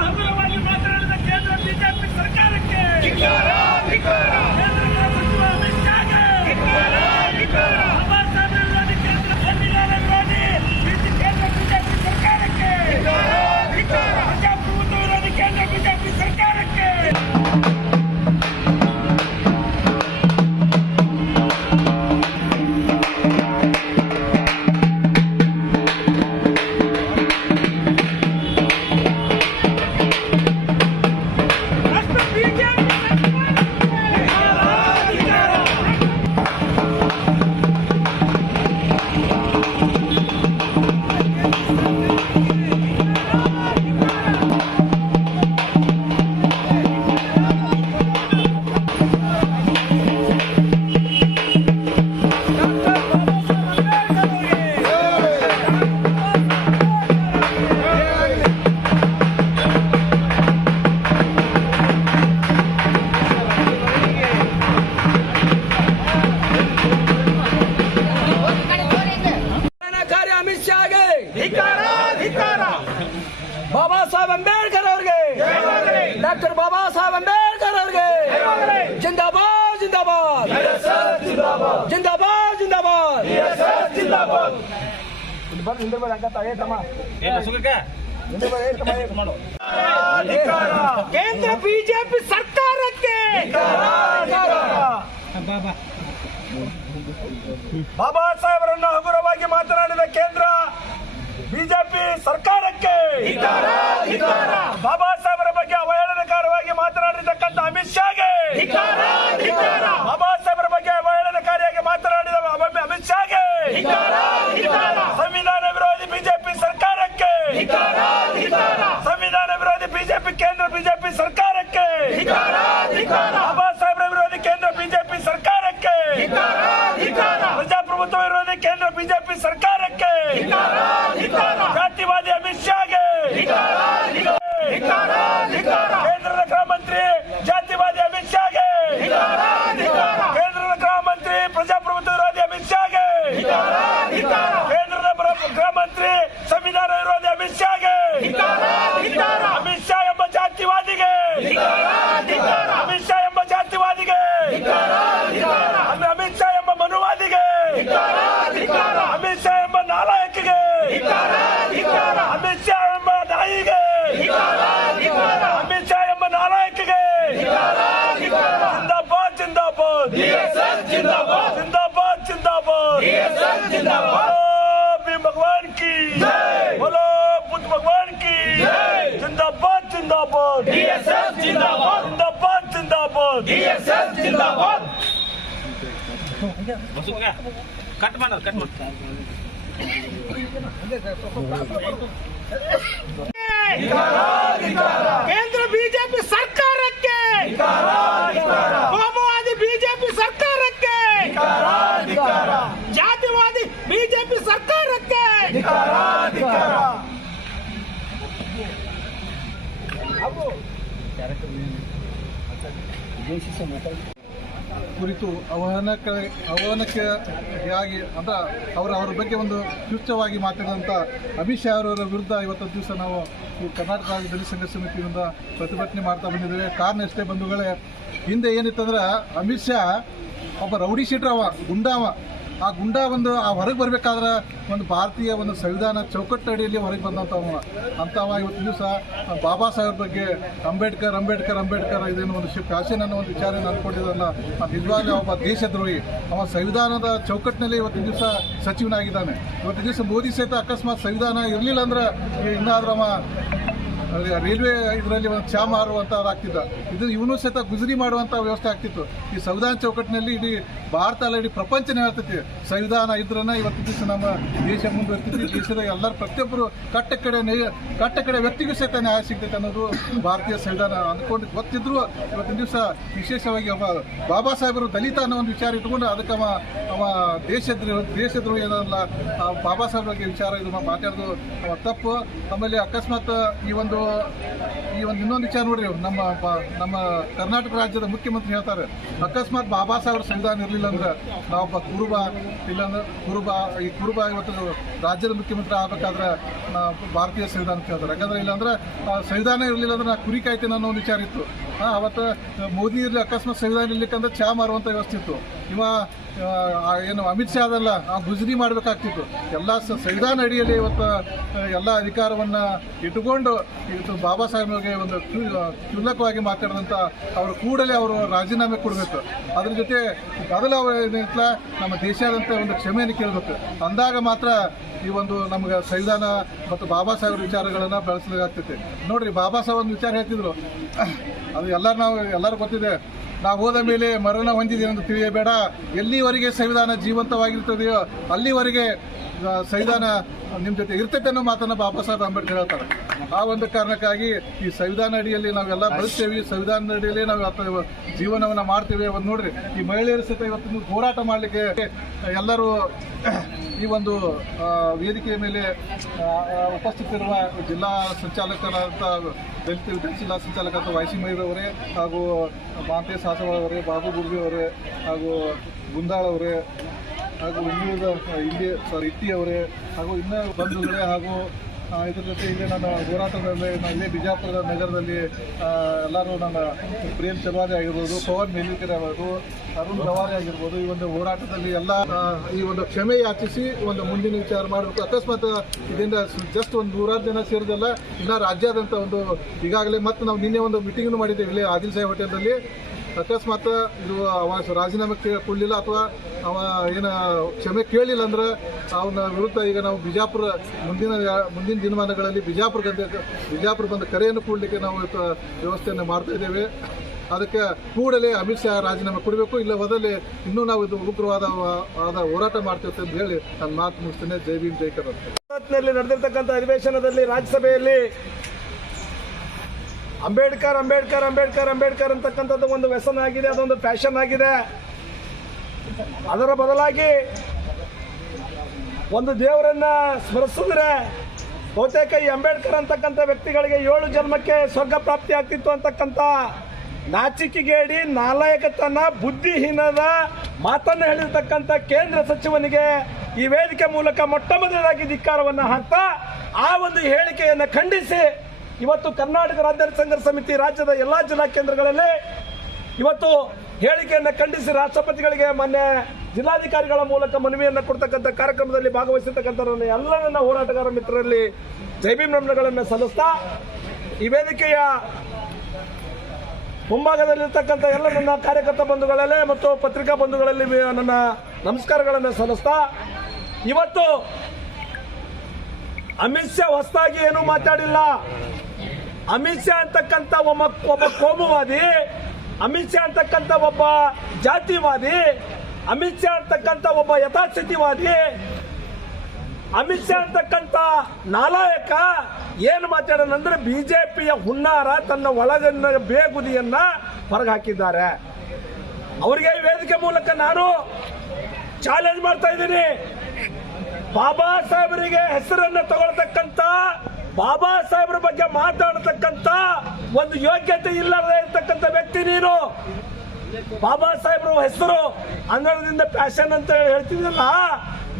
ಹಗುರವಾಗಿ ಮಾತನಾಡಿದ ಕೇಂದ್ರ ಬಿಜೆಪಿ ಸರ್ಕಾರಕ್ಕೆ ಬಾಬಾ ಸಾಹೇಬ್ ಅಂಬೇಡ್ಕರ್ ಅವರಿಗೆ ಡಾಕ್ಟರ್ ಬಾಬಾ ಸಾಹೇಬ್ ಅಂಬೇಡ್ಕರ್ ಅವರಿಗೆ ಜಿಂದಾಬಾದ್ ಜಿಂದಾಬಾದ್ ಜಿಂದಾಬಾದ್ ಜಿಂದಾಬಾದ್ ಕೇಂದ್ರ ಬಿಜೆಪಿ ಸರ್ಕಾರಕ್ಕೆ ಬಾಬಾ ಸಾಹೇಬರನ್ನು ಹಗುರವಾಗಿ ಮಾತನಾಡಿದ ಕೇಂದ್ರ ಬಿಜೆಪಿ ಸರ್ಕಾರಕ್ಕೆ ಬಾಬಾ ಸಾಹೇಬರ ಬಗ್ಗೆ ಅವಹೇಳನಕಾರವಾಗಿ ಮಾತನಾಡಿರ್ತಕ್ಕಂಥ ಅಮಿತ್ ಶಾಗೆ ಬಾಬಾ ಸಾಹೇಬರ ಬಗ್ಗೆ ಅವಹೇಳನಕಾರಿಯಾಗಿ ಮಾತನಾಡಿದ ಅಮಿತ್ ಶಾಗೆ ಸಂವಿಧಾನ ವಿರೋಧಿ ಬಿಜೆಪಿ ಸರ್ಕಾರಕ್ಕೆ ಸಂವಿಧಾನ ವಿರೋಧಿ ಬಿಜೆಪಿ ಕೇಂದ್ರ ಬಿಜೆಪಿ ಸರ್ಕಾರಕ್ಕೆ ಬಾಬಾ ಸಾಹೇಬರ ವಿರೋಧಿ ಕೇಂದ್ರ ಬಿಜೆಪಿ ಸರ್ಕಾರಕ್ಕೆ ಪ್ರಜಾಪ್ರಭುತ್ವ ವಿರೋಧಿ ಕೇಂದ್ರ ಬಿಜೆಪಿ ಸರ್ಕಾರಕ್ಕೆ ಜಾತಿವಾದಿ ಅಮಿತ್ ಶಾಗೆ ಕೇಂದ್ರದ ಗೃಹ ಮಂತ್ರಿ ಜಾತಿವಾದಿ ಅಮಿತ್ ಶಾಗೆ ಕೇಂದ್ರದ ಗೃಹ ಮಂತ್ರಿ ಪ್ರಜಾಪ್ರಭುತ್ವ ವಿರೋಧಿ ಅಮಿತ್ ಶಾಗೆ ಕೇಂದ್ರದ ಗೃಹ ಮಂತ್ರಿ ಸಂವಿಧಾನ ವಿರೋಧಿ ಅಮಿತ್ ಶಾಗೆ ಅಮಿತ್ ಶಾ ಎಂಬ ಜಾತಿವಾದಿಗೆ ಅಮಿತ್ ಶಾ ಎಂಬ ಜಾತಿವಾದಿಗೆ ಅಮಿತ್ ಶಾ ಎಂಬ ಮನುವಾದಿಗೆ ಅಮಿತ್ ಶಾ ಎಂಬ ನಾಲಾಯಕಿಗೆ ಅಮಿತ್ ಶಾ ಎಂಬ ನಾಯಿಗೆ ಅಮಿತ್ ಶಾ ಎಂಬ ನಾಲಾಯಕಿಗೆ ಜಿಂದಾಬಾದ್ ಜಿಂದಾಬಾದ್ ಜಿಂದಾಬಾದ್ ಜಿಂದಾಬಾದ್ ಭೀಮ್ ಭಗವಾನ್ ಕಿ बोलो बुद्ध भगवान की जिंदाबाद जिंदाबाद जिंदाबाद जिंदाबाद जिंदाबाद कट मार ಕೇಂದ್ರ ಬಿಜೆಪಿ ಸರ್ಕಾರಕ್ಕೆ ಕೋಮುವಾದಿ ಬಿಜೆಪಿ ಸರ್ಕಾರಕ್ಕೆ ಜಾತಿವಾದಿ ಬಿಜೆಪಿ ಸರ್ಕಾರಕ್ಕೆ ಕುರಿತು ಅವಹೇಳನಕಾರಿಯಾಗಿ ಅಂದ್ರೆ ಅವರ ಬಗ್ಗೆ ಒಂದು ತುಚ್ಛವಾಗಿ ಮಾತಾಡಿದಂಥ ಅಮಿತ್ ಶಾ ಅವರ ವಿರುದ್ಧ ಇವತ್ತು ದಿವಸ ನಾವು ಈ ಕರ್ನಾಟಕ ರಾಜ್ಯ ದಲಿತ ಸಂಘರ್ಷ ಸಮಿತಿಯಿಂದ ಪ್ರತಿಭಟನೆ ಮಾಡ್ತಾ ಬಂದಿದ್ದೇವೆ. ಕಾರಣ ಎಷ್ಟೇ ಬಂಧುಗಳೇ, ಹಿಂದೆ ಏನಿತ್ತಂದ್ರೆ ಅಮಿತ್ ಶಾ ಒಬ್ಬ ರೌಡಿ ಶೀಟ್ರ್ ಅವ, ಗುಂಡಾವ. ಆ ಗುಂಡ ಹೊರಗೆ ಬರಬೇಕಾದ್ರೆ ಒಂದು ಭಾರತೀಯ ಒಂದು ಸಂವಿಧಾನ ಚೌಕಟ್ಟಡಿಯಲ್ಲಿ ಹೊರಗೆ ಬಂದಂಥವ ಅಂಥವ ಇವತ್ತು ದಿವಸ ಬಾಬಾ ಸಾಹೇಬ್ ಬಗ್ಗೆ ಅಂಬೇಡ್ಕರ್ ಇದೇನು ಒಂದು ಫ್ಯಾಷನ್ ಅನ್ನೋ ಒಂದು ವಿಚಾರ ಅಂದ್ಕೊಂಡಿದ್ದಲ್ಲ. ನಿಜವಾಗ್ಲೂ ಒಬ್ಬ ದೇಶದ್ರೋಹಿ. ಅವ ಸಂವಿಧಾನದ ಚೌಕಟ್ಟಿನಲ್ಲಿ ಇವತ್ತಿನ ದಿವಸ ಸಚಿವನಾಗಿದ್ದಾನೆ. ಇವತ್ತಿನ ದಿವಸ ಮೋದಿ ಸಹಿತ ಅಕಸ್ಮಾತ್ ಸಂವಿಧಾನ ಇರಲಿಲ್ಲ ಅಂದ್ರೆ ಇನ್ನಾದ್ರೂ ಅವ ರೈಲ್ವೆ ಇದರಲ್ಲಿ ಒಂದು ಚಾ ಮಾರುವಂಥದ್ದಾಗ್ತಿದ್ದ. ಇವನು ಸಹಿತ ಗುಜರಿ ಮಾಡುವಂಥ ವ್ಯವಸ್ಥೆ ಆಗ್ತಿತ್ತು. ಈ ಸಂವಿಧಾನ ಚೌಕಟ್ಟಿನಲ್ಲಿ ಇಡೀ ಭಾರತ ಅಲ್ಲ, ಇಡೀ ಪ್ರಪಂಚನೇ ಹೇಳ್ತೈತಿ ಸಂವಿಧಾನ ಇದ್ರನ್ನ ಇವತ್ತು ದಿವಸ ನಮ್ಮ ದೇಶ ಮುಂದುವರಿತೈತಿ. ದೇಶದ ಎಲ್ಲರೂ ಪ್ರತಿಯೊಬ್ಬರು ಕಟ್ಟ ಕಡೆ ವ್ಯಕ್ತಿಗೂ ಸಹಿತ ನ್ಯಾಯ ಸಿಗ್ತೈತೆ ಅನ್ನೋದು ಭಾರತೀಯ ಸಂವಿಧಾನ ಅಂದ್ಕೊಂಡು ಗೊತ್ತಿದ್ರು ಇವತ್ತಿನ ದಿವಸ ವಿಶೇಷವಾಗಿ ಒಬ್ಬ ಬಾಬಾ ಸಾಹೇಬರು ದಲಿತ ಅನ್ನೋ ಒಂದು ವಿಚಾರ ಇಟ್ಕೊಂಡು ಅದಕ್ಕೆ ಅವ ದೇಶದ್ರೋಹಿ ಏನಲ್ಲ ಬಾಬಾ ಸಾಹೇಬ್ ಬಗ್ಗೆ ವಿಚಾರ ಇದು ಮಾತಾಡೋದು ತಪ್ಪು. ಆಮೇಲೆ ಅಕಸ್ಮಾತ್ ಈ ಒಂದು ಈ ಒಂದು ಇನ್ನೊಂದು ವಿಚಾರ ನೋಡ್ರಿ, ನಮ್ಮ ಕರ್ನಾಟಕ ರಾಜ್ಯದ ಮುಖ್ಯಮಂತ್ರಿ ಹೇಳ್ತಾರೆ, ಅಕಸ್ಮಾತ್ ಬಾಬಾ ಸಾಹೇಬ್ರ ಸಂವಿಧಾನ ಇರಲಿಲ್ಲ ಅಂದ್ರೆ ನಾವೊಬ್ಬ ಕುರುಬ ಇಲ್ಲಾಂದ್ರೆ ಕುರುಬ ಇವತ್ತು ರಾಜ್ಯದ ಮುಖ್ಯಮಂತ್ರಿ ಆಗ್ಬೇಕಾದ್ರೆ ಭಾರತೀಯ ಸಂವಿಧಾನ ಕೇಳ್ತಾರೆ. ಯಾಕಂದ್ರೆ ಇಲ್ಲಾಂದ್ರೆ ಸಂವಿಧಾನ ಇರಲಿಲ್ಲ ಅಂದ್ರೆ ನಾ ಕುರಿ ಕಾಯ್ತೇನೆ ಅನ್ನೋ ಒಂದು ವಿಚಾರ ಇತ್ತು. ಅವತ್ತು ಮೋದಿ ಇರಲಿ, ಅಕಸ್ಮಾತ್ ಸಂವಿಧಾನ ಇರ್ಲಿಕ್ಕಂದ್ರೆ ಚಾ ಮಾರುವಂಥ ವ್ಯವಸ್ಥೆ ಇತ್ತು. ಏನು ಅಮಿತ್ ಶಾ ಅದಲ್ಲ, ಗುಜರಿ ಮಾಡಬೇಕಾಗ್ತಿತ್ತು. ಎಲ್ಲ ಸಂವಿಧಾನ ಅಡಿಯಲ್ಲಿ ಇವತ್ತು ಎಲ್ಲ ಅಧಿಕಾರವನ್ನು ಇಟ್ಟುಕೊಂಡು ಇವತ್ತು ಬಾಬಾ ಸಾಹೇಬ್ರಿಗೆ ಒಂದು ಕ್ಷುಲ್ಲಕವಾಗಿ ಮಾತಾಡಿದಂಥ ಅವರು ಕೂಡಲೇ ಅವರು ರಾಜೀನಾಮೆ ಕೊಡಬೇಕು. ಅದ್ರ ಜೊತೆ ಮೊದಲು ಅವರು ಏನಿಲ್ಲ ನಮ್ಮ ದೇಶಾದ್ಯಂತ ಒಂದು ಕ್ಷಮೆಯನ್ನು ಕೇಳಬೇಕು. ಅಂದಾಗ ಮಾತ್ರ ಈ ಒಂದು ನಮ್ಗೆ ಸಂವಿಧಾನ ಮತ್ತು ಬಾಬಾ ಸಾಹೇಬ್ರ ವಿಚಾರಗಳನ್ನು ಬೆಳೆಸಲಾಗ್ತೈತೆ. ನೋಡ್ರಿ, ಬಾಬಾ ಸಾಹೇಬ್ ಒಂದು ವಿಚಾರ ಹೇಳ್ತಿದ್ರು, ಅದು ಎಲ್ಲರೂ ಗೊತ್ತಿದೆ. ನಾವು ಹೋದ ಮೇಲೆ ಮರಣ ಹೊಂದಿದೆ ಎಂದು ತಿಳಿಯಬೇಡ, ಎಲ್ಲಿವರೆಗೆ ಸಂವಿಧಾನ ಜೀವಂತವಾಗಿರ್ತದೆಯೋ ಅಲ್ಲಿವರೆಗೆ ಸಂವಿಧಾನ ನಿಮ್ಮ ಜೊತೆ ಇರ್ತೈತೆ ಅನ್ನೋ ಮಾತನ್ನು ಬಾಬಾ ಸಾಹೇಬ್ ಅಂಬೇಡ್ಕರ್ ಹೇಳ್ತಾರೆ. ಆ ಒಂದು ಕಾರಣಕ್ಕಾಗಿ ಈ ಸಂವಿಧಾನ ಅಡಿಯಲ್ಲಿ ನಾವೆಲ್ಲ ಬಳಸ್ತೇವೆ, ಸಂವಿಧಾನದ ಅಡಿಯಲ್ಲಿ ನಾವು ಜೀವನವನ್ನು ಮಾಡ್ತೇವೆ. ಒಂದು ನೋಡ್ರಿ, ಈ ಮಹಿಳೆಯರ ಸಹಿತ ಇವತ್ತು ಹೋರಾಟ ಮಾಡಲಿಕ್ಕೆ ಎಲ್ಲರೂ ಈ ಒಂದು ವೇದಿಕೆಯ ಮೇಲೆ ಉಪಸ್ಥಿತರಿರುವ ಜಿಲ್ಲಾ ಸಂಚಾಲಕರಾದಂಥ ದಲಿತ ವಿಭಾಗ ಜಿಲ್ಲಾ ಸಂಚಾಲಕರಾದ ವೈಸಿ ಮೈರ್ ಅವರೇ, ಹಾಗೂ ಮಾಂತೆ ಸಾಸವಾಳ ಅವರೇ, ಬಾಬು ಗುರ್ಗಿ ಅವರೇ, ಹಾಗೂ ಗುಂದಾಳ್ ಅವರೇ, ಹಾಗೂ ಇಟ್ಟಿ ಅವರೇ, ಹಾಗೂ ಇನ್ನೂ ಬಂಧುಗಳೇ, ಹಾಗೂ ಇದ್ರ ಜೊತೆ ಇಲ್ಲಿ ನನ್ನ ಹೋರಾಟದಲ್ಲಿ ಇಲ್ಲೇ ಬಿಜಾಪುರದ ನಗರದಲ್ಲಿ ಎಲ್ಲರೂ ನನ್ನ ಪ್ರೇಮ್ ಚಲವಾದಿ ಆಗಿರ್ಬೋದು, ಪವನ್ ಮೇಲಿಕೆರೆ ಆಗಿರ್ಬೋದು, ಅರುಣ್ ಗವಾರಿ ಆಗಿರ್ಬೋದು, ಈ ಒಂದು ಹೋರಾಟದಲ್ಲಿ ಎಲ್ಲ ಈ ಒಂದು ಕ್ಷಮೆ ಯಾಚಿಸಿ ಒಂದು ಮುಂದಿನ ವಿಚಾರ ಮಾಡಬೇಕು. ಅಕಸ್ಮಾತ್ ಇದರಿಂದ ಜಸ್ಟ್ ಒಂದು 100 ಜನ ಸೇರಿದಲ್ಲ, ಇನ್ನು ರಾಜ್ಯಾದ್ಯಂತ ಒಂದು ಈಗಾಗಲೇ ಮತ್ತು ನಾವು ನಿನ್ನೆ ಒಂದು ಮೀಟಿಂಗ್ನು ಮಾಡಿದ್ದೇವೆ ಇಲ್ಲಿ ಆದಿಲ್ ಸಾಹೇಬ್ ಹೋಟೆಲ್ನಲ್ಲಿ. ಅಕಸ್ಮಾತ್ ಇದು ಅವ ರಾಜೀನಾಮೆ ಕೊಡಲಿಲ್ಲ ಅಥವಾ ಅವ ಏನು ಕ್ಷಮೆ ಕೇಳಲಿಲ್ಲ ಅಂದ್ರೆ ಅವನ ವಿರುದ್ಧ ಈಗ ನಾವು ಬಿಜಾಪುರ ಮುಂದಿನ ದಿನಮಾನಗಳಲ್ಲಿ ಬಿಜಾಪುರ ಬಂದ ಕರೆಯನ್ನು ಕೊಡಲಿಕ್ಕೆ ನಾವು ವ್ಯವಸ್ಥೆಯನ್ನು ಮಾಡ್ತಾ ಇದ್ದೇವೆ. ಅದಕ್ಕೆ ಕೂಡಲೇ ಅಮಿತ್ ಶಾ ರಾಜೀನಾಮೆ ಕೊಡಬೇಕು, ಇಲ್ಲ ಹೋದಲ್ಲಿ ಇನ್ನೂ ನಾವು ಇದು ಉಗ್ರವಾದ ಹೋರಾಟ ಮಾಡ್ತೇವೆ ಅಂತ ಹೇಳಿ ನಾನು ಮಾತು ಮುಗಿಸ್ತೇನೆ. ಜೈ ಭೀಮ್, ಜೈ ಕರ್ನಾಟಕ. ನಡೆದಿರ್ತಕ್ಕಂಥ ಅಧಿವೇಶನದಲ್ಲಿ ರಾಜ್ಯಸಭೆಯಲ್ಲಿ ಅಂಬೇಡ್ಕರ್ ಅಂತಕ್ಕಂಥದ್ದು ಒಂದು ವ್ಯಸನ ಆಗಿದೆ, ಅದೊಂದು ಫ್ಯಾಷನ್ ಆಗಿದೆ. ಅದರ ಬದಲಾಗಿ ಒಂದು ದೇವರನ್ನ ಸ್ಮರಿಸಿದ್ರೆ ಬಹುತೇಕ ಈ ಅಂಬೇಡ್ಕರ್ ಅಂತಕ್ಕಂಥ ವ್ಯಕ್ತಿಗಳಿಗೆ 7 ಜನ್ಮಕ್ಕೆ ಸ್ವರ್ಗ ಪ್ರಾಪ್ತಿ ಆಗ್ತಿತ್ತು ಅಂತಕ್ಕಂಥ ನಾಚಿಕೆಗೇಡಿ, ನಾಲಾಯಕತನ, ಬುದ್ಧಿಹೀನದ ಮಾತನ್ನು ಹೇಳಿರ್ತಕ್ಕಂಥ ಕೇಂದ್ರ ಸಚಿವನಿಗೆ ಈ ವೇದಿಕೆ ಮೂಲಕ ಮೊಟ್ಟ ಮೊದಲಾಗಿ ಧಿಕ್ಕಾರವನ್ನು ಹಾಕ್ತಾ ಆ ಒಂದು ಹೇಳಿಕೆಯನ್ನು ಖಂಡಿಸಿ ಇವತ್ತು ಕರ್ನಾಟಕ ರಾಜ್ಯ ಸಂಘರ್ಷ ಸಮಿತಿ ರಾಜ್ಯದ ಎಲ್ಲಾ ಜಿಲ್ಲಾ ಕೇಂದ್ರಗಳಲ್ಲಿ ಇವತ್ತು ಹೇಳಿಕೆಯನ್ನು ಖಂಡಿಸಿ ರಾಷ್ಟ್ರಪತಿಗಳಿಗೆ ಮೊನ್ನೆ ಜಿಲ್ಲಾಧಿಕಾರಿಗಳ ಮೂಲಕ ಮನವಿಯನ್ನು ಕೊಡ್ತಕ್ಕಂಥ ಕಾರ್ಯಕ್ರಮದಲ್ಲಿ ಭಾಗವಹಿಸಿರ್ತಕ್ಕಂಥ ಎಲ್ಲ ನನ್ನ ಹೋರಾಟಗಾರ ಮಿತ್ರರಲ್ಲಿ ಜೈ ಭೀಮ್ ನಮನಗಳನ್ನು ಸಲ್ಲಿಸ್ತಾ ಈ ವೇದಿಕೆಯ ಮುಂಭಾಗದಲ್ಲಿರ್ತಕ್ಕಂಥ ಎಲ್ಲ ನನ್ನ ಕಾರ್ಯಕರ್ತ ಬಂಧುಗಳಲ್ಲೇ ಮತ್ತು ಪತ್ರಿಕಾ ಬಂಧುಗಳಲ್ಲಿ ನನ್ನ ನಮಸ್ಕಾರಗಳನ್ನು ಸಲ್ಲಿಸ್ತಾ ಇವತ್ತು ಅಮಿತ್ ಶಾ ಹೊಸದಾಗಿ ಏನೂ ಮಾತಾಡಿಲ್ಲ. ಅಮಿತ್ ಶಾ ಅಂತಕ್ಕಂಥ ಒಬ್ಬ ಕೋಮುವಾದಿ, ಅಮಿತ್ ಶಾ ಅಂತಕ್ಕಂಥ ಒಬ್ಬ ಜಾತಿವಾದಿ, ಅಮಿತ್ ಶಾ ಅಂತಕ್ಕಂಥ ಒಬ್ಬ ಯಥಾಸ್ಥಿತಿವಾದಿ, ಅಮಿತ್ ಶಾ ಅಂತಕ್ಕಂಥ ನಾಲಾಯಕ ಏನು ಮಾತಾಡೋದಂದ್ರೆ ಬಿಜೆಪಿಯ ಹುನ್ನಾರ ತನ್ನ ಒಳಗನ್ನ ಬೇಗುದಿಯನ್ನ ಹೊರಗೆ ಹಾಕಿದ್ದಾರೆ. ಅವರಿಗೆ ಈ ವೇದಿಕೆ ಮೂಲಕ ನಾನು ಚಾಲೆಂಜ್ ಮಾಡ್ತಾ ಇದ್ದೀನಿ. ಬಾಬಾ ಸಾಹೇಬರಿಗೆ ಹೆಸರನ್ನು ತಗೊಳ್ತಕ್ಕಂಥ, ಬಾಬಾ ಸಾಹೇಬ್ರ ಬಗ್ಗೆ ಮಾತಾಡತಕ್ಕಂಥ ಒಂದು ಯೋಗ್ಯತೆ ಇಲ್ಲದೆ ಇರ್ತಕ್ಕಂಥ ವ್ಯಕ್ತಿ ನೀನು. ಬಾಬಾ ಸಾಹೇಬ್ರ ಹೆಸರು ಅನ್ನೋದ್ರಿಂದ ಪ್ಯಾಷನ್ ಅಂತ ಹೇಳ್ತಿದ್ದಿಲ್ಲ,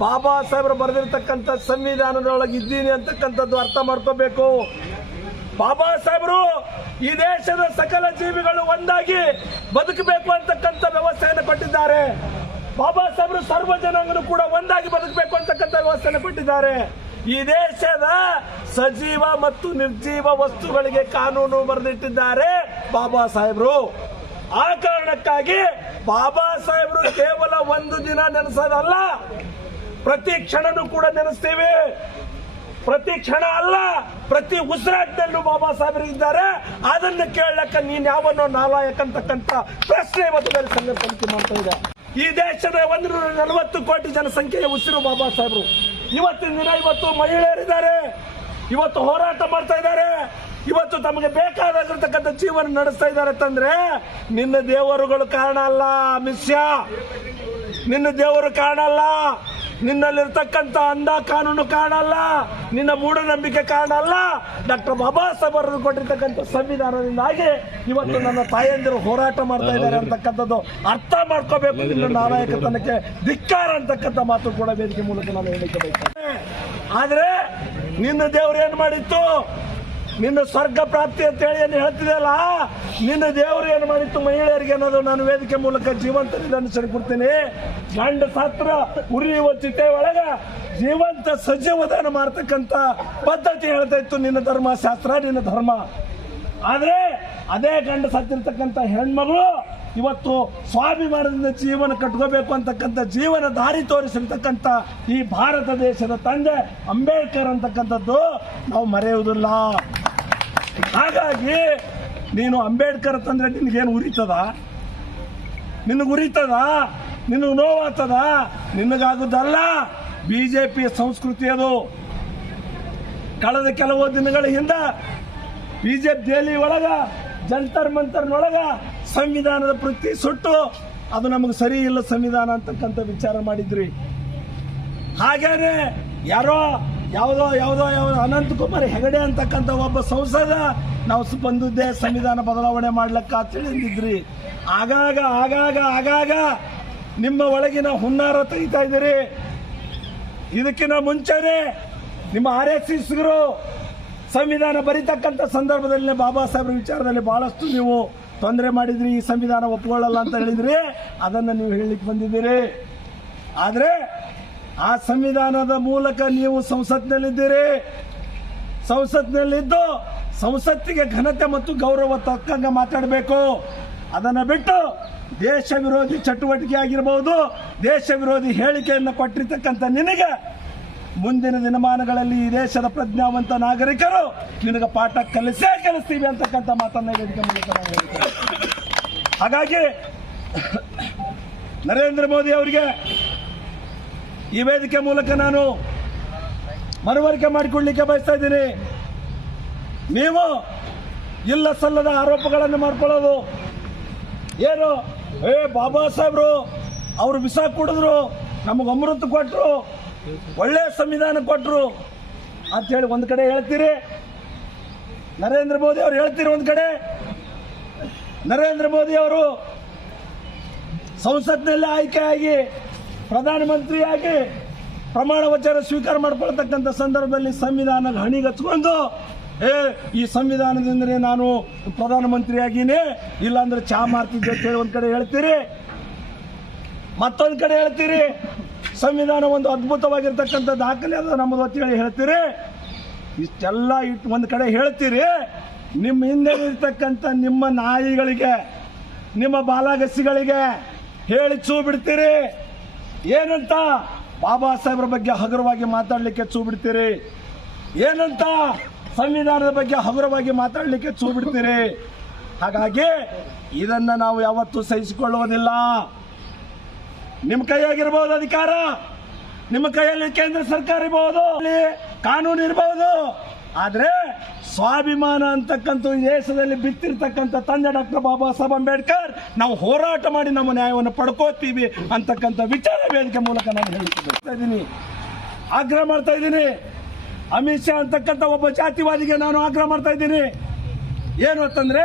ಬಾಬಾ ಸಾಹೇಬ್ರು ಬರೆದಿರ್ತಕ್ಕಂಥ ಸಂವಿಧಾನದೊಳಗೆ ಇದ್ದೀನಿ ಅಂತಕ್ಕಂಥದ್ದು ಅರ್ಥ ಮಾಡ್ಕೋಬೇಕು. ಬಾಬಾ ಸಾಹೇಬರು ಈ ದೇಶದ ಸಕಲ ಜೀವಿಗಳು ಒಂದಾಗಿ ಬದುಕಬೇಕು ಅಂತಕ್ಕಂಥ ವ್ಯವಸ್ಥೆಯನ್ನು ಕೊಟ್ಟಿದ್ದಾರೆ. ಬಾಬಾ ಸಾಹೇಬರು ಸರ್ವ ಜನಾಂಗನು ಕೂಡ ಒಂದಾಗಿ ಬದುಕಬೇಕು ಅಂತಕ್ಕಂಥ ವ್ಯವಸ್ಥೆಯನ್ನು ಕೊಟ್ಟಿದ್ದಾರೆ. ಈ ದೇಶದ ಸಜೀವ ಮತ್ತು ನಿರ್ಜೀವ ವಸ್ತುಗಳಿಗೆ ಕಾನೂನು ಬರೆದಿಟ್ಟಿದ್ದಾರೆ ಬಾಬಾ ಸಾಹೇಬರು. ಆ ಕಾರಣಕ್ಕಾಗಿ ಬಾಬಾ ಸಾಹೇಬರು ಕೇವಲ ಒಂದು ದಿನ ನೆನೆಸೋದಲ್ಲ, ಪ್ರತಿ ಕ್ಷಣನೂ ಕೂಡ ನೆನೆಸ್ತೀವಿ. ಪ್ರತಿ ಕ್ಷಣ ಅಲ್ಲ, ಪ್ರತಿ ಉಸಿರಾಟದಲ್ಲೂ ಬಾಬಾ ಸಾಹೇಬರು ಇದ್ದಾರೆ. ಅದನ್ನು ಕೇಳಕ್ಕ ನೀನ್ ಯಾವನ್ನೋ ನಾಲಾಯಕ ಅಂತಕ್ಕಂಥ ಪ್ರಶ್ನೆ ಇವತ್ತು ಸಂಘರ್ಷ ಸಮಿತಿ ಮಾಡ್ತಾ ಇದೆ. ಈ ದೇಶದ 140 ಕೋಟಿ ಜನಸಂಖ್ಯೆಯ ಉಸಿರು ಬಾಬಾ ಸಾಹೇಬರು. ಇವತ್ತಿನ ದಿನ ಇವತ್ತು ಮಹಿಳೆಯರಿದ್ದಾರೆ, ಇವತ್ತು ಹೋರಾಟ ಮಾಡ್ತಾ ಇದ್ದಾರೆ, ಇವತ್ತು ತಮಗೆ ಬೇಕಾಗಿರ್ತಕ್ಕಂಥ ಜೀವನ ನಡೆಸ್ತಾ ಇದ್ದಾರೆ ಅಂತಂದ್ರೆ ನಿನ್ನ ದೇವರುಗಳು ಕಾರಣ ಅಲ್ಲ ಅಮಿತ್ ಶಾ, ನಿನ್ನ ದೇವರು ಕಾರಣ ಅಲ್ಲ. ನಿನ್ನಲ್ಲಿರ್ತಕ್ಕಂಥ ಅಂಧ ಕಾನೂನು ಕಾರಣ ಅಲ್ಲ, ನಿನ್ನ ಮೂಢನಂಬಿಕೆ ಕಾರಣ ಅಲ್ಲ. ಡಾಕ್ಟರ್ ಬಾಬಾ ಸಾಹೇಬ್ ಅವರು ಕೊಟ್ಟಿರ್ತಕ್ಕಂಥ ಸಂವಿಧಾನದಿಂದಾಗಿ ಇವತ್ತು ನನ್ನ ತಾಯಂದಿರು ಹೋರಾಟ ಮಾಡ್ತಾ ಇದ್ದಾರೆ ಅಂತಕ್ಕಂಥದ್ದು ಅರ್ಥ ಮಾಡ್ಕೋಬೇಕು. ನಿನ್ನ ನಾಯಕತನಕ್ಕೆ ಧಿಕ್ಕಾರ ಅಂತಕ್ಕಂಥ ಮಾತು ಕೂಡ ವೇದಿಕೆ ಮೂಲಕ ನಾನು ಹೇಳಿಕೆ ಬಯಸ್ತೇನೆ. ಆದ್ರೆ ನಿನ್ನ ದೇವ್ರು ಏನ್ ಮಾಡಿತ್ತು? ನಿನ್ನ ಸ್ವರ್ಗ ಪ್ರಾಪ್ತಿ ಅಂತ ಹೇಳಿ ಏನು ಹೇಳ್ತಿದೆಯಲ್ಲ, ನಿನ್ನ ದೇವರು ಏನು ಮಾಡಿತ್ತು ಮಹಿಳೆಯರಿಗೆ ಅನ್ನೋದು ನಾನು ವೇದಿಕೆ ಮೂಲಕ ಜೀವಂತ ನಿದರ್ಶನ ಕೊಡ್ತೀನಿ. ಗಂಡ ಸತ್ರ ಉರಿಯುವ ಚಿತೆ ಒಳಗ ಜೀವಂತ ಸಜೀವದಾನ ಮಾಡ್ತಕ್ಕಂಥ ಪದ್ಧತಿ ಹೇಳ್ತಾ ಇತ್ತು ನಿನ್ನ ಧರ್ಮಶಾಸ್ತ್ರ, ನಿನ್ನ ಧರ್ಮ. ಆದ್ರೆ ಅದೇ ಗಂಡ ಸತ್ತಿರ್ತಕ್ಕಂಥ ಹೆಣ್ಮಗಳು ಇವತ್ತು ಸ್ವಾಭಿಮಾನದಿಂದ ಜೀವನ ಕಟ್ಕೋಬೇಕು ಅಂತಕ್ಕಂಥ ಜೀವನ ದಾರಿ ತೋರಿಸಿರ್ತಕ್ಕಂಥ ಈ ಭಾರತ ದೇಶದ ತಂದೆ ಅಂಬೇಡ್ಕರ್ ಅಂತಕ್ಕಂಥದ್ದು ನಾವು ಮರೆಯುವುದಿಲ್ಲ. ಹಾಗಾಗಿ ನೀನು ಅಂಬೇಡ್ಕರ್ ಅಂತಂದ್ರೆ ನಿನಗೇನು ಉರಿತದ? ನಿನಗೆ ಉರಿತದ? ನಿನಗೆ ನೋವಾಗ್ತದ? ನಿನಗಾಗುದಲ್ಲ. ಬಿಜೆಪಿ ಸಂಸ್ಕೃತಿ ಅದು. ಕಳೆದ ಕೆಲವು ದಿನಗಳ ಹಿಂದೆ ಬಿಜೆಪಿ ದೆಹಲಿ ಒಳಗ ಜಂತರ್ ಮಂತರ್ನೊಳಗ ಸಂವಿಧಾನದ ಪ್ರತಿ ಸುಟ್ಟು ಅದು ನಮಗೆ ಸರಿ ಇಲ್ಲ ಸಂವಿಧಾನ ಅಂತಕ್ಕಂಥ ವಿಚಾರ ಮಾಡಿದ್ರಿ. ಹಾಗೇನೆ ಯಾವುದೋ ಅನಂತಕುಮಾರ್ ಹೆಗಡೆ ಅಂತಕ್ಕಂಥ ಒಬ್ಬ ಸಂಸದ ನಾವು ಬಂದಿದ್ದೆ ಸಂವಿಧಾನ ಬದಲಾವಣೆ ಮಾಡ್ಲಕ್ಕ ಅಂತ ಹೇಳಿದ್ರಿ. ಆಗಾಗ ನಿಮ್ಮ ಒಳಗಿನ ಹುನ್ನಾರ ತೆಗಿತಾ ಇದ್ದೀರಿ. ಇದಕ್ಕಿಂತ ಮುಂಚೆನೆ ನಿಮ್ಮ RSSಗರು ಸಂವಿಧಾನ ಬರೀತಕ್ಕಂಥ ಸಂದರ್ಭದಲ್ಲಿ ಬಾಬಾ ಸಾಹೇಬ್ರ ವಿಚಾರದಲ್ಲಿ ಬಹಳಷ್ಟು ನೀವು ತೊಂದರೆ ಮಾಡಿದ್ರಿ. ಈ ಸಂವಿಧಾನ ಒಪ್ಕೊಳ್ಳಲ್ಲ ಅಂತ ಹೇಳಿದ್ರಿ, ಅದನ್ನು ನೀವು ಹೇಳಲಿಕ್ಕೆ ಬಂದಿದ್ದೀರಿ. ಆದರೆ ಆ ಸಂವಿಧಾನದ ಮೂಲಕ ನೀವು ಸಂಸತ್ನಲ್ಲಿದ್ದೀರಿ. ಸಂಸತ್ನಲ್ಲಿದ್ದು ಸಂಸತ್ತಿಗೆ ಘನತೆ ಮತ್ತು ಗೌರವ ತಕ್ಕಂಗೆ ಮಾತಾಡಬೇಕು. ಅದನ್ನು ಬಿಟ್ಟು ದೇಶ ವಿರೋಧಿ ಚಟುವಟಿಕೆ ಆಗಿರಬಹುದು, ದೇಶ ವಿರೋಧಿ ಹೇಳಿಕೆಯನ್ನು ಕೊಟ್ಟಿರ್ತಕ್ಕಂಥ ನಿನಗೆ ಮುಂದಿನ ದಿನಮಾನಗಳಲ್ಲಿ ಈ ದೇಶದ ಪ್ರಜ್ಞಾವಂತ ನಾಗರಿಕರು ನಿನಗೆ ಪಾಠ ಕಲಿಸ್ತೀವಿ ಅಂತಕ್ಕಂಥ ಮಾತನ್ನ ವೇದಿಕೆ ಮೂಲಕ ನಾವು ಹೇಳ್ತೇವೆ. ಹಾಗಾಗಿ ನರೇಂದ್ರ ಮೋದಿ ಅವರಿಗೆ ಈ ವೇದಿಕೆ ಮೂಲಕ ನಾನು ಮನವರಿಕೆ ಮಾಡಿಕೊಳ್ಳಲಿಕ್ಕೆ ಬಯಸ್ತಾ ಇದ್ದೀನಿ. ನೀವು ಇಲ್ಲ ಸಲ್ಲದ ಆರೋಪಗಳನ್ನು ಮಾಡ್ಕೊಳ್ಳೋದು ಏನು, ಬಾಬಾ ಸಾಹೇಬ್ರು ಅವರು ವಿಷ ಕುಡಿದ್ರು, ನಮಗೆ ಅಮೃತ ಕೊಟ್ಟರು, ಒಳ್ಳೆ ಸಂವಿಧಾನ ಕೊಟ್ಟರು ಅಂತೇಳಿ ಒಂದು ಕಡೆ ಹೇಳ್ತೀರಿ. ನರೇಂದ್ರ ಮೋದಿ ಅವರು ಹೇಳ್ತೀರಿ ಒಂದು ಕಡೆ. ನರೇಂದ್ರ ಮೋದಿ ಅವರು ಸಂಸತ್ನಲ್ಲಿ ಆಯ್ಕೆಯಾಗಿ ಪ್ರಧಾನಮಂತ್ರಿಯಾಗಿ ಪ್ರಮಾಣ ವಚನ ಸ್ವೀಕಾರ ಮಾಡ್ಕೊಳ್ತಕ್ಕಂಥ ಸಂದರ್ಭದಲ್ಲಿ ಸಂವಿಧಾನ ಹಣಿಗಚ್ಕೊಂಡು ಈ ಸಂವಿಧಾನದಿಂದಲೇ ನಾನು ಪ್ರಧಾನಮಂತ್ರಿಯಾಗಿನೇ, ಇಲ್ಲಾಂದ್ರೆ ಚಾ ಮಾಡ್ತಿದ್ದೆ ಅಂತೇಳಿ ಒಂದು ಕಡೆ ಹೇಳ್ತೀರಿ. ಮತ್ತೊಂದು ಕಡೆ ಹೇಳ್ತೀರಿ ಸಂವಿಧಾನ ಒಂದು ಅದ್ಭುತವಾಗಿರ್ತಕ್ಕಂಥ ದಾಖಲೆ ಅದು ನಮ್ಮದು ಅಂತೇಳಿ ಹೇಳ್ತೀರಿ. ಇಷ್ಟೆಲ್ಲ ಒಂದು ಕಡೆ ಹೇಳ್ತೀರಿ. ನಿಮ್ಮ ಹಿಂದೆ ಇರ್ತಕ್ಕಂಥ ನಿಮ್ಮ ನಾಯಿಗಳಿಗೆ, ನಿಮ್ಮ ಬಾಲಗಸಿಗಳಿಗೆ ಹೇಳಿ ಚೂ ಬಿಡ್ತೀರಿ. ಏನಂತ? ಬಾಬಾ ಸಾಹೇಬ್ರ ಬಗ್ಗೆ ಹಗುರವಾಗಿ ಮಾತಾಡಲಿಕ್ಕೆ ಚೂ ಬಿಡ್ತೀರಿ. ಏನಂತ? ಸಂವಿಧಾನದ ಬಗ್ಗೆ ಹಗುರವಾಗಿ ಮಾತಾಡಲಿಕ್ಕೆ ಚೂ ಬಿಡ್ತೀರಿ. ಹಾಗಾಗಿ ಇದನ್ನ ನಾವು ಯಾವತ್ತೂ ಸಹಿಸಿಕೊಳ್ಳುವುದಿಲ್ಲ. ನಿಮ್ಮ ಕೈಯಾಗಿರ್ಬೋದು ಅಧಿಕಾರ, ನಿಮ್ಮ ಕೈಯಲ್ಲಿ ಕೇಂದ್ರ ಸರ್ಕಾರ ಇರಬಹುದು, ಕಾನೂನು ಇರಬಹುದು, ಆದ್ರೆ ಸ್ವಾಭಿಮಾನ ಅಂತಕ್ಕಂಥ ಈ ದೇಶದಲ್ಲಿ ಬಿತ್ತಿರ್ತಕ್ಕಂಥ ತಂದೆ ಡಾಕ್ಟರ್ ಬಾಬಾ ಸಾಹೇಬ್ ಅಂಬೇಡ್ಕರ್ ನಾವು ಹೋರಾಟ ಮಾಡಿ ನಮ್ಮ ನ್ಯಾಯವನ್ನು ಪಡ್ಕೋತೀವಿ ಅಂತಕ್ಕಂಥ ವಿಚಾರ ವೇದಿಕೆ ಮೂಲಕ ನಾನು ಹೇಳ್ತಾ ಇದ್ದೀನಿ, ಆಗ್ರಹ ಮಾಡ್ತಾ ಇದ್ದೀನಿ. ಅಮಿತ್ ಶಾ ಅಂತಕ್ಕಂಥ ಒಬ್ಬ ಜಾತಿವಾದಿಗೆ ನಾನು ಆಗ್ರಹ ಮಾಡ್ತಾ ಇದ್ದೀನಿ. ಏನು ಅಂತಂದ್ರೆ,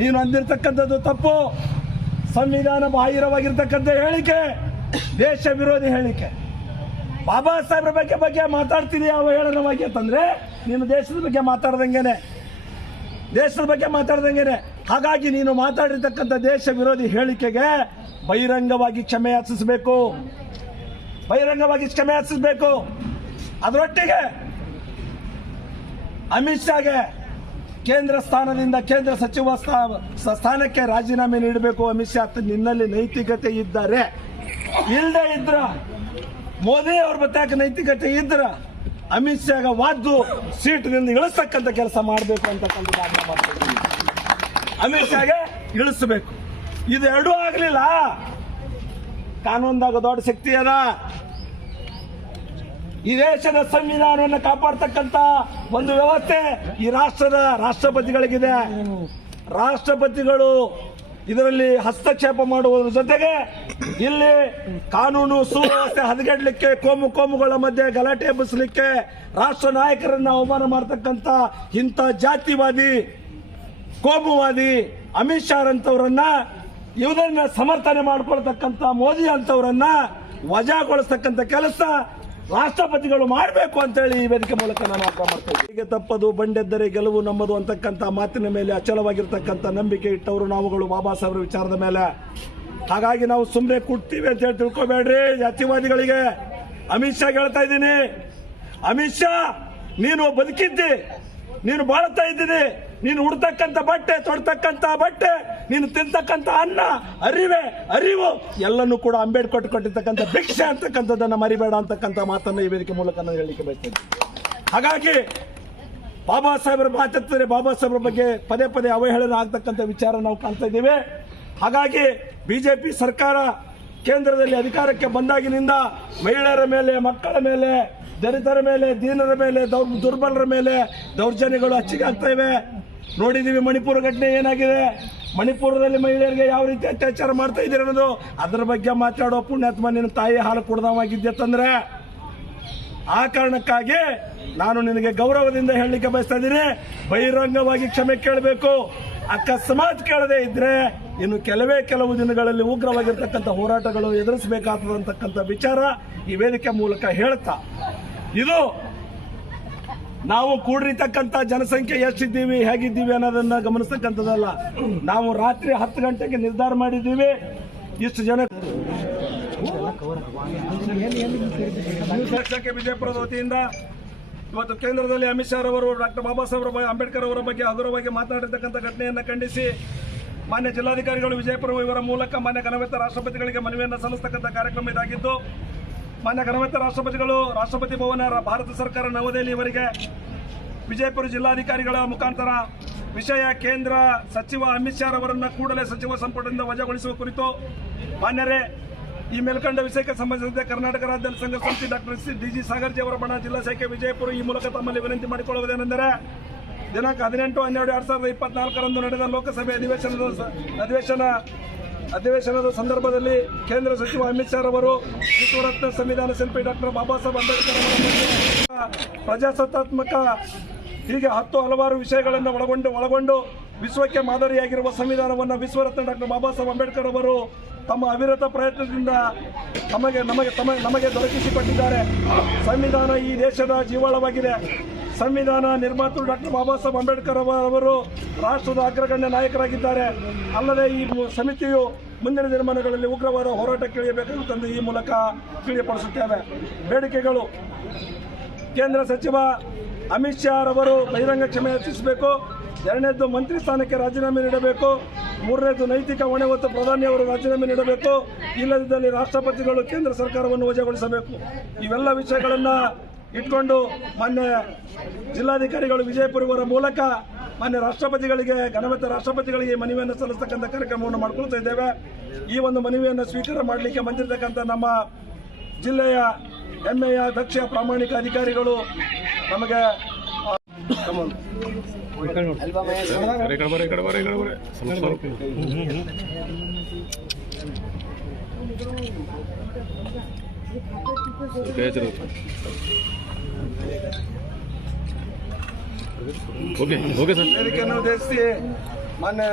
ನೀನು ಅಂದಿರ್ತಕ್ಕಂಥದ್ದು ತಪ್ಪು. ಸಂವಿಧಾನ ಬಾಹಿರವಾಗಿರ್ತಕ್ಕಂಥ ಹೇಳಿಕೆ, ದೇಶ ವಿರೋಧಿ ಹೇಳಿಕೆ. ಬಾಬಾ ಸಾಹೇಬ್ರ ಬಗ್ಗೆ ಮಾತಾಡ್ತೀನಿ ಅವಹೇಳನವಾಗಿ ಅಂತಂದ್ರೆ ನೀನು ದೇಶದ ಬಗ್ಗೆ ಮಾತಾಡ್ದಂಗೆನೆ. ಹಾಗಾಗಿ ನೀನು ಮಾತಾಡಿರ್ತಕ್ಕಂಥ ದೇಶ ವಿರೋಧಿ ಹೇಳಿಕೆಗೆ ಬಹಿರಂಗವಾಗಿ ಕ್ಷಮೆ ಯಾಚಿಸಬೇಕು. ಅದರೊಟ್ಟಿಗೆ ಅಮಿತ್ ಶಾಗೆ ಕೇಂದ್ರ ಸ್ಥಾನದಿಂದ ಕೇಂದ್ರ ಸಚಿವ ಸ್ಥಾನಕ್ಕೆ ರಾಜೀನಾಮೆ ನೀಡಬೇಕು. ಅಮಿತ್ ಶಾ ನಿನ್ನಲ್ಲಿ ನೈತಿಕತೆ ಇದ್ದರೆ, ಇಲ್ಲದೆ ಇದ್ರ ಮೋದಿ ಅವ್ರ ಬತ್ತಾಕ ನೈತಿಕತೆ ಇದ್ರ ಅಮಿತ್ ಶಾಗ ವಾದ್ದು ಸೀಟ್ನಿಂದ ಇಳಿಸ್ತಕ್ಕಂಥ ಕೆಲಸ ಮಾಡಬೇಕು ಅಂತಕ್ಕಂಥ ಆಗ್ರಹ ಮಾಡ್ತಿದ್ದೀನಿ. ಅಮಿತ್ ಶಾಗೆ ಇಳಿಸಬೇಕು. ಇದು ಎರಡೂ ಆಗಲಿಲ್ಲ, ಕಾನೂನ್ದಾಗ ದೊಡ್ಡ ಶಕ್ತಿ ಅದ. ಈ ದೇಶದ ಸಂವಿಧಾನವನ್ನು ಕಾಪಾಡ್ತಕ್ಕಂಥ ಒಂದು ವ್ಯವಸ್ಥೆ ಈ ರಾಷ್ಟ್ರದ ರಾಷ್ಟ್ರಪತಿಗಳಿಗಿದೆ. ರಾಷ್ಟ್ರಪತಿಗಳು ಇದರಲ್ಲಿ ಹಸ್ತಕ್ಷೇಪ ಮಾಡುವುದರ ಜೊತೆಗೆ ಇಲ್ಲಿ ಕಾನೂನು ಸುವ್ಯವಸ್ಥೆ ಹದಗೆಡಲಿಕ್ಕೆ ಕೋಮುಗಳ ಮಧ್ಯೆ ಗಲಾಟೆ ಎಬ್ಬಿಸಲಿಕ್ಕೆ ರಾಷ್ಟ್ರ ನಾಯಕರನ್ನ ಅವಮಾನ ಮಾಡತಕ್ಕಂತ ಇಂಥ ಜಾತಿವಾದಿ ಕೋಮುವಾದಿ ಅಮಿತ್ ಶಾ ಅಂತವರನ್ನ ಇವರನ್ನ ಸಮರ್ಥನೆ ಮಾಡ್ಕೊಳ್ತಕ್ಕಂಥ ಮೋದಿ ಅಂತವರನ್ನ ವಜಾಗೊಳಿಸ್ತಕ್ಕಂಥ ಕೆಲಸ ರಾಷ್ಟ್ರಪತಿಗಳು ಮಾಡಬೇಕು ಅಂತೇಳಿ ಈ ವೇದಿಕೆ ಮೂಲಕ ನಾನು ಆಗ್ರಹ ಮಾಡ್ತಾ ಇದ್ದೀನಿ. ಹೀಗೆ ತಪ್ಪದು ಬಂಡೆದ್ದರೆ ಗೆಲುವು ನಮ್ಮದು ಅಂತಕ್ಕಂಥ ಮಾತಿನ ಮೇಲೆ ಅಚಲವಾಗಿರ್ತಕ್ಕಂಥ ನಂಬಿಕೆ ಇಟ್ಟವರು ನಾವುಗಳು ಬಾಬಾ ಸಾಹೇಬ್ರ ವಿಚಾರದ ಮೇಲೆ. ಹಾಗಾಗಿ ನಾವು ಸುಮ್ಮನೆ ಕೂಡ್ತೀವಿ ಅಂತ ಹೇಳಿ ತಿಳ್ಕೊಬೇಡ್ರಿ ಜಾತಿವಾದಿಗಳಿಗೆ. ಅಮಿತ್ ಶಾ ಹೇಳ್ತಾ ಇದ್ದೀನಿ, ಅಮಿತ್ ಶಾ ನೀನು ಬದುಕಿದ್ದಿ, ನೀನು ಬಾಳ್ತಾ ಇದ್ದೀನಿ, ನೀನು ಉಡ್ತಕ್ಕಂಥ ಬಟ್ಟೆ, ತೊಡ್ತಕ್ಕಂಥ ಬಟ್ಟೆ, ನೀನು ತಿಂತಕ್ಕಂಥ ಅನ್ನ, ಅರಿವು ಎಲ್ಲನೂ ಕೂಡ ಅಂಬೇಡ್ಕರ್ ಕೊಟ್ಟಿರ್ತಕ್ಕಂಥ ಭಿಕ್ಷೆ ಅಂತಕ್ಕಂಥದ್ದನ್ನ ಮರಿಬೇಡ ಅಂತಕ್ಕಂಥ ಮಾತನ್ನು ಈ ವೇದಿಕೆ ಮೂಲಕ ನಾನು ಹೇಳಲಿಕ್ಕೆ ಬಯಸ್ತೇನೆ. ಹಾಗಾಗಿ ಬಾಬಾ ಸಾಹೇಬರ ಮಾತಾಡ್ತಾರೆ, ಬಾಬಾ ಸಾಹೇಬರ ಬಗ್ಗೆ ಪದೇ ಪದೇ ಅವಹೇಳನ ಆಗ್ತಕ್ಕಂಥ ವಿಚಾರ ನಾವು ಕಾಣ್ತಾ ಇದ್ದೀವಿ. ಹಾಗಾಗಿ ಬಿಜೆಪಿ ಸರ್ಕಾರ ಕೇಂದ್ರದಲ್ಲಿ ಅಧಿಕಾರಕ್ಕೆ ಬಂದಾಗಿನಿಂದ ಮಹಿಳೆಯರ ಮೇಲೆ, ಮಕ್ಕಳ ಮೇಲೆ, ದಲಿತರ ಮೇಲೆ, ದೀನರ ಮೇಲೆ, ದುರ್ಬಲರ ಮೇಲೆ ದೌರ್ಜನ್ಯಗಳು ಹೆಚ್ಚಿಗೆ ಆಗ್ತಾ ಇವೆ. ನೋಡಿದೀವಿ ಮಣಿಪುರ ಘಟನೆ ಏನಾಗಿದೆ, ಮಣಿಪುರದಲ್ಲಿ ಮಹಿಳೆಯರಿಗೆ ಯಾವ ರೀತಿ ಅತ್ಯಾಚಾರ ಮಾಡ್ತಾ ಇದ್ದೀರ ಅನ್ನೋದು. ಅದರ ಬಗ್ಗೆ ಮಾತಾಡೋ ಪುಣ್ಯಾತ್ಮ ನಿನ್ನ ತಾಯಿ ಹಾಲು ಕುಡ್ದವಾಗಿದ್ದೆ ತಂದ್ರೆ. ಆ ಕಾರಣಕ್ಕಾಗಿ ನಾನು ನಿನಗೆ ಗೌರವದಿಂದ ಹೇಳಲಿಕ್ಕೆ ಬಯಸ್ತಾ ಇದ್ದೀನಿ, ಬಹಿರಂಗವಾಗಿ ಕ್ಷಮೆ ಕೇಳಬೇಕು. ಅಕಸ್ಮಾತ್ ಕೇಳದೆ ಇದ್ರೆ ಇನ್ನು ಕೆಲವು ದಿನಗಳಲ್ಲಿ ಉಗ್ರವಾಗಿರ್ತಕ್ಕಂಥ ಹೋರಾಟಗಳು ಎದುರಿಸಬೇಕಾದಂತಕ್ಕಂಥ ವಿಚಾರ ಈ ವೇದಿಕೆ ಮೂಲಕ ಹೇಳ್ತಾ, ಇದು ನಾವು ಕೂಡಿರ್ತಕ್ಕಂಥ ಜನಸಂಖ್ಯೆ ಎಷ್ಟಿದ್ದೀವಿ, ಹೇಗಿದ್ದೀವಿ ಅನ್ನೋದನ್ನ ಗಮನಿಸ್ತಕ್ಕಂಥದ್ದಲ್ಲ. ನಾವು ರಾತ್ರಿ 10 ಗಂಟೆಗೆ ನಿರ್ಧಾರ ಮಾಡಿದ್ದೀವಿ ಇಷ್ಟು ಜನ. ವಿಜಯಪುರದ ವತಿಯಿಂದ ಇವತ್ತು ಕೇಂದ್ರದಲ್ಲಿ ಅಮಿತ್ ಶಾ ಅವರು ಡಾಕ್ಟರ್ ಬಾಬಾ ಸಾಹೇಬ್ ಅಂಬೇಡ್ಕರ್ ಅವರ ಬಗ್ಗೆ ಹಗುರವಾಗಿ ಮಾತನಾಡಿರ್ತಕ್ಕಂಥ ಘಟನೆಯನ್ನು ಖಂಡಿಸಿ ಮಾನ್ಯ ಜಿಲ್ಲಾಧಿಕಾರಿಗಳು ವಿಜಯಪುರ ಇವರ ಮೂಲಕ ಮಾನ್ಯ ಘನವೆತ್ತ ರಾಷ್ಟ್ರಪತಿಗಳಿಗೆ ಮನವಿಯನ್ನು ಸಲ್ಲಿಸತಕ್ಕಂಥ ಕಾರ್ಯಕ್ರಮ ಇದಾಗಿದ್ದು, ಮಾನ್ಯ ಘನವೆತ್ತ ರಾಷ್ಟ್ರಪತಿಗಳು ರಾಷ್ಟ್ರಪತಿ ಭವನ, ಭಾರತ ಸರ್ಕಾರ ನವದೆಹಲಿ ಇವರಿಗೆ ವಿಜಯಪುರ ಜಿಲ್ಲಾಧಿಕಾರಿಗಳ ಮುಖಾಂತರ ವಿಷಯ ಕೇಂದ್ರ ಸಚಿವ ಅಮಿತ್ ಶಾ ಅವರನ್ನ ಕೂಡಲೇ ಸಚಿವ ಸಂಪುಟದಿಂದ ವಜಾಗೊಳಿಸುವ ಕುರಿತು ಮಾನ್ಯರೇ ಈ ಮೇಲ್ಕಂಡ ವಿಷಯಕ್ಕೆ ಸಂಬಂಧಿಸಿದಂತೆ ಕರ್ನಾಟಕ ರಾಜ್ಯ ಸಂಘ ಸಂಸ್ಥೆ ಡಾಕ್ಟರ್ ಡಿ.ಜಿ. ಸಾಗರ್ಜಿ ಅವರ ಬಣ ಜಿಲ್ಲಾ ಶಾಖೆ ವಿಜಯಪುರ ಈ ಮೂಲಕ ತಮ್ಮಲ್ಲಿ ವಿನಂತಿ ಮಾಡಿಕೊಳ್ಳುವುದೇನೆಂದರೆ, ದಿನಾಂಕ 18/12/2024 ನಡೆದ ಲೋಕಸಭೆ ಅಧಿವೇಶನದ ಸಂದರ್ಭದಲ್ಲಿ ಕೇಂದ್ರ ಸಚಿವ ಅಮಿತ್ ಶಾ ಅವರು ವಿಶ್ವರತ್ನ ಸಂವಿಧಾನ ಶಿಲ್ಪಿ ಡಾಕ್ಟರ್ ಬಾಬಾ ಸಾಹೇಬ್ ಅಂಬೇಡ್ಕರ್ ಅವರ ಪ್ರಜಾಸತ್ತಾತ್ಮಕ ಹೀಗೆ ಹಲವಾರು ವಿಷಯಗಳನ್ನು ಒಳಗೊಂಡು ವಿಶ್ವಕ್ಕೆ ಮಾದರಿಯಾಗಿರುವ ಸಂವಿಧಾನವನ್ನು ವಿಶ್ವರತ್ನ ಡಾಕ್ಟರ್ ಬಾಬಾ ಸಾಹೇಬ್ ಅಂಬೇಡ್ಕರ್ ಅವರು ತಮ್ಮ ಅವಿರತ ಪ್ರಯತ್ನದಿಂದ ನಮಗೆ ದೊರಕಿಸಿಕೊಟ್ಟಿದ್ದಾರೆ. ಸಂವಿಧಾನ ಈ ದೇಶದ ಜೀವಾಳವಾಗಿದೆ. ಸಂವಿಧಾನ ನಿರ್ಮಾತೃ ಡಾಕ್ಟರ್ ಬಾಬಾ ಸಾಹೇಬ್ ಅಂಬೇಡ್ಕರ್ ಅವರು ರಾಷ್ಟ್ರದ ಅಗ್ರಗಣ್ಯ ನಾಯಕರಾಗಿದ್ದಾರೆ. ಅಲ್ಲದೆ ಈ ಸಮಿತಿಯು ಮುಂದಿನ ದಿನಮಾನಗಳಲ್ಲಿ ಉಗ್ರವಾದ ಹೋರಾಟಕ್ಕೆ ಇಳಿಯಬೇಕೆಂದು ಈ ಮೂಲಕ ತಿಳಿಯಪಡಿಸುತ್ತೇವೆ. ಬೇಡಿಕೆಗಳು: ಕೇಂದ್ರ ಸಚಿವ ಅಮಿತ್ ಶಾ ಅವರು ಬಹಿರಂಗ ಕ್ಷಮೆ ಯಾಚಿಸಬೇಕು. 2ನೇದು ಮಂತ್ರಿ ಸ್ಥಾನಕ್ಕೆ ರಾಜೀನಾಮೆ ನೀಡಬೇಕು. 3ನೇದು ನೈತಿಕ ಹೊಣೆ ಹೊತ್ತು ಪ್ರಧಾನಿ ಅವರು ರಾಜೀನಾಮೆ ನೀಡಬೇಕು. ಇಲ್ಲದಿದ್ದಲ್ಲಿ ರಾಷ್ಟ್ರಪತಿಗಳು ಕೇಂದ್ರ ಸರ್ಕಾರವನ್ನು ವಜಾಗೊಳಿಸಬೇಕು. ಇವೆಲ್ಲ ವಿಷಯಗಳನ್ನು ಇಟ್ಕೊಂಡು ಮಾನ್ಯ ಜಿಲ್ಲಾಧಿಕಾರಿಗಳು ವಿಜಯಪುರ ಇವರ ಮೂಲಕ ಮಾನ್ಯ ರಾಷ್ಟ್ರಪತಿಗಳಿಗೆ, ಘನವೆತ್ತ ರಾಷ್ಟ್ರಪತಿಗಳಿಗೆ ಮನವಿಯನ್ನು ಸಲ್ಲಿಸತಕ್ಕಂಥ ಕಾರ್ಯಕ್ರಮವನ್ನು ಮಾಡಿಕೊಳ್ತಾ ಇದ್ದೇವೆ. ಈ ಒಂದು ಮನವಿಯನ್ನು ಸ್ವೀಕಾರ ಮಾಡಲಿಕ್ಕೆ ಬಂದಿರತಕ್ಕಂಥ ನಮ್ಮ ಜಿಲ್ಲೆಯ ಹೆಮ್ಮೆಯ ದಕ್ಷ ಪ್ರಾಮಾಣಿಕ ಅಧಿಕಾರಿಗಳು ನಮಗೆ ಓಕೆ ಸರ್ ವೇದಿಕೆಯನ್ನು ಉದ್ದೇಶಿಸಿ ಮಾನ್ಯ